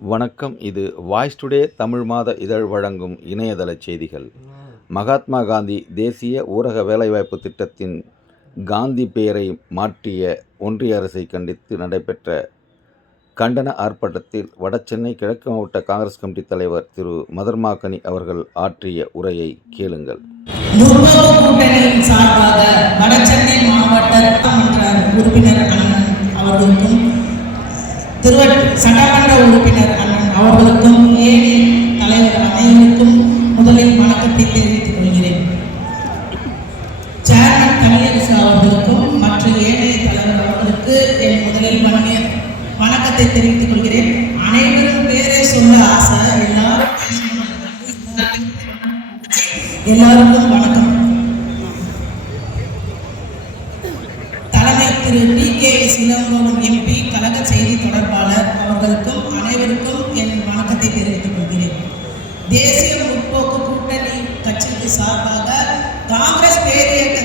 வணக்கம். இது voice today Tamil மாத இதழ் வழங்கும் இணையதள செய்திகள். மகாத்மா காந்தி தேசிய ஊரக வேலைவாய்ப்பு திட்டத்தின் காந்தி பெயரை மாற்றிய ஒன்றிய அரசை கண்டித்து நடைபெற்ற கண்டன ஆர்ப்பாட்டத்தில் வடசென்னை கிழக்கு மாவட்ட காங்கிரஸ் கமிட்டி தலைவர் திரு மதர்மாக்கனி அவர்கள் ஆற்றிய உரையை கேளுங்கள். கூட்டணியின் சார்பாக வடசென்னை மாவட்ட உறுப்பினர் அண்ணன் அவர்களுக்கும் சட்டமன்ற உறுப்பினர் அண்ணன் அவர்களுக்கும் ஏனைய தலைவர் அனைவருக்கும் முதலில் வணக்கத்தை தெரிவித்துக் கொள்கிறேன். சேர்மன் கலியரசு அவர்களுக்கும் மற்ற ஏனைய தலைவர் அவர்களுக்கு என் முதலில் வணக்கத்தை தெரிவித்துக் கொள்கிறேன். அனைவரும் பேரை சொல்ல ஆசை, எல்லாருக்கும் வணக்கம். தலைமை திரு டி.கே.எஸ். இளங்கோவன் எம்பி கழக செய்தி தொடர்பாளர் அவர்களுக்கும் அனைவருக்கும் என் வணக்கத்தை தெரிவித்துக் கொள்கிறேன். தேசிய முற்போக்கு கூட்டணி கட்சிக்கு சார்பாக காங்கிரஸ் பேரியக்க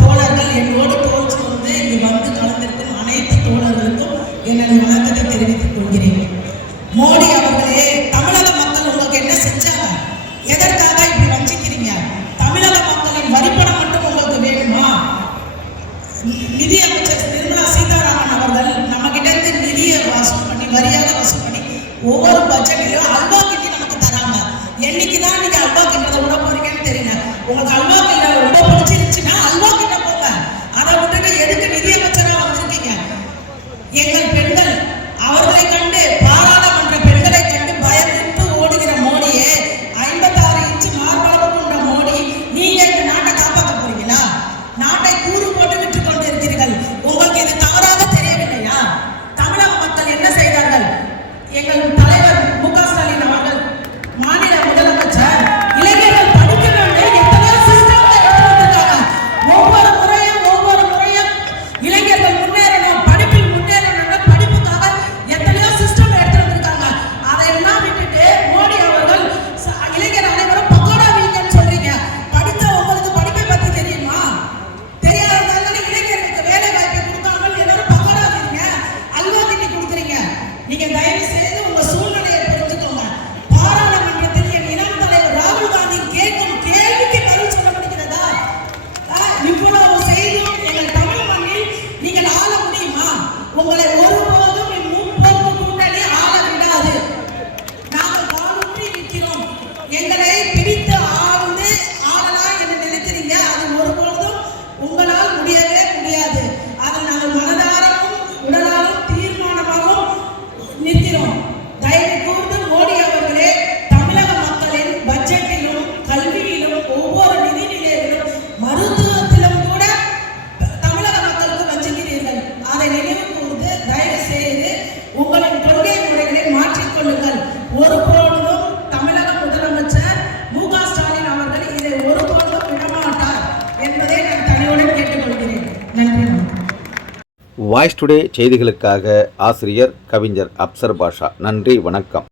தோழர்கள் என்னோடு தோல் சுமந்து இங்கு வந்து கலந்திருக்கும் அனைத்து தோழர்களுக்கும் எனது வணக்கத்தை தெரிவித்துக் கொள்கிறேன். மோடி அவர்களே, தமிழக மக்கள் உங்களுக்கு என்ன செஞ்சாங்க? எதற்காக இப்படி வஞ்சிக்கிறீங்க? தமிழக மக்களின் வரிப்பணம் மட்டும் உங்களுக்கு வேணுமா? நிதி அமைச்சர் நிர்மலா சீதாராமன் அவர்கள் நம்ம கிட்ட இருந்து நிதியை வசூல் பண்ணி, வரியாக வசூல் பண்ணி ஒவ்வொரு பட்ஜெட்லையும் அல்வா கிண்டி நமக்கு தராங்க. என்னைக்குதான் நீங்க அல்வா கிண்டதை விட போறீங்கன்னு தெரியல. உங்களுக்கு அல்வா கிண்ட ரொம்ப பிடிச்சிருச்சுன்னா அல்வா கிண்ட போங்க. அதை விட்டுட்டு எதுக்கு நிதி அமைச்சரா வந்திருக்கீங்க? எங்கள் பெண்கள் அவர்களை கண்டு, பாராளுமன்ற பெண்களை கண்டு பயந்து ஓடுகிற மோடியே, 56 இன்ச்சு மார்பளவு கொண்ட மோடி, நீங்க இந்த நாட்டை காப்பாற்ற போறீங்களா? நாட்டை கூறு போட்டு விட்டு கொண்டிருக்கிறீர்கள். உங்களுக்கு இது தவறாக தெரியவில்லையா? தமிழக மக்கள் என்ன செய்தார்கள்? எங்கள் தலைவர் மு.க. ஸ்டாலின் அவர்கள், மாநில முதலமைச்சர், இளைஞர்கள் படிக்க வேண்டும் எத்தனையோ சிஸ்டத்தை எடுத்துருக்காங்க. ஒவ்வொரு முறையும் இளைஞர்கள் முன்னேறணும், படிப்பில் முன்னேறணும், படிப்புக்காக எத்தனையோ சிஸ்டம் எடுத்துருக்காங்க. அதையெல்லாம் விட்டுட்டு மோடி அவர்கள் இளைஞர் அனைவரும் பக்கோடா வீங்கன்னு சொல்றீங்க. படித்த உங்களுக்கு படிப்பை பத்தி தெரியுமா? தெரியாததால இளைஞர்களுக்கு வேலை வாய்ப்பை கொடுக்காமல் எல்லாரும் பக்கோடா வீங்க, அல்வா கிண்டி கொடுக்குறீங்க. நீங்க தயவு செய்து உங்க சூழ்நிலையை புரிஞ்சுக்கோங்க. பாராளுமன்றத்தில் என் இளம் தலைவர் ராகுல் காந்தி கேட்கும் கேள்விக்கு பதில் சொல்ல முடிகிறதா? இவ்வளவு செய்தும் எங்கள் தமிழ் மண்ணில் நீங்கள் ஆள முடியுமா? உங்களை ஒருபோதும் முற்போக்கு கூட்டணி ஆள விடாது. நாங்கள் காலூன்றி நிற்கிறோம். எங்களை பிடித்து ஆளலாம் என்று நினைக்கிறீங்க. அது ஒருபொழுதும் உங்களால் முடியவே முடியாது. அதை நாங்கள் மனதாரமும் உடலாலும் தீர்மானமாகவும் நிற்கிறோம். தயவு கூர்ந்து மோடி அவர்களே, தமிழக மக்களின் பட்ஜெட்டிலும் கல்வியிலும் ஒவ்வொரு நிதி நிலையிலும் மருத்துவத்திலும் கூட தமிழக மக்களுக்கு வஞ்சிக்கிறீர்கள். அதை நினைவு கூர்ந்து தயவு செய்து உங்களின் கொள்கை முறைகளை மாற்றிக்கொள்ளுங்கள். ஒருபொழுதும் தமிழக முதலமைச்சர் மு.க. ஸ்டாலின் அவர்கள் இதை ஒருபொழுதும் விடமாட்டார் என்பதை நான் தனியுடன் கேட்டுக்கொள்கிறேன். நன்றி. வாய்ஸ் டுடே செய்திகளுக்காக ஆசிரியர் கவிஞர் அப்சர் பாஷா. நன்றி, வணக்கம்.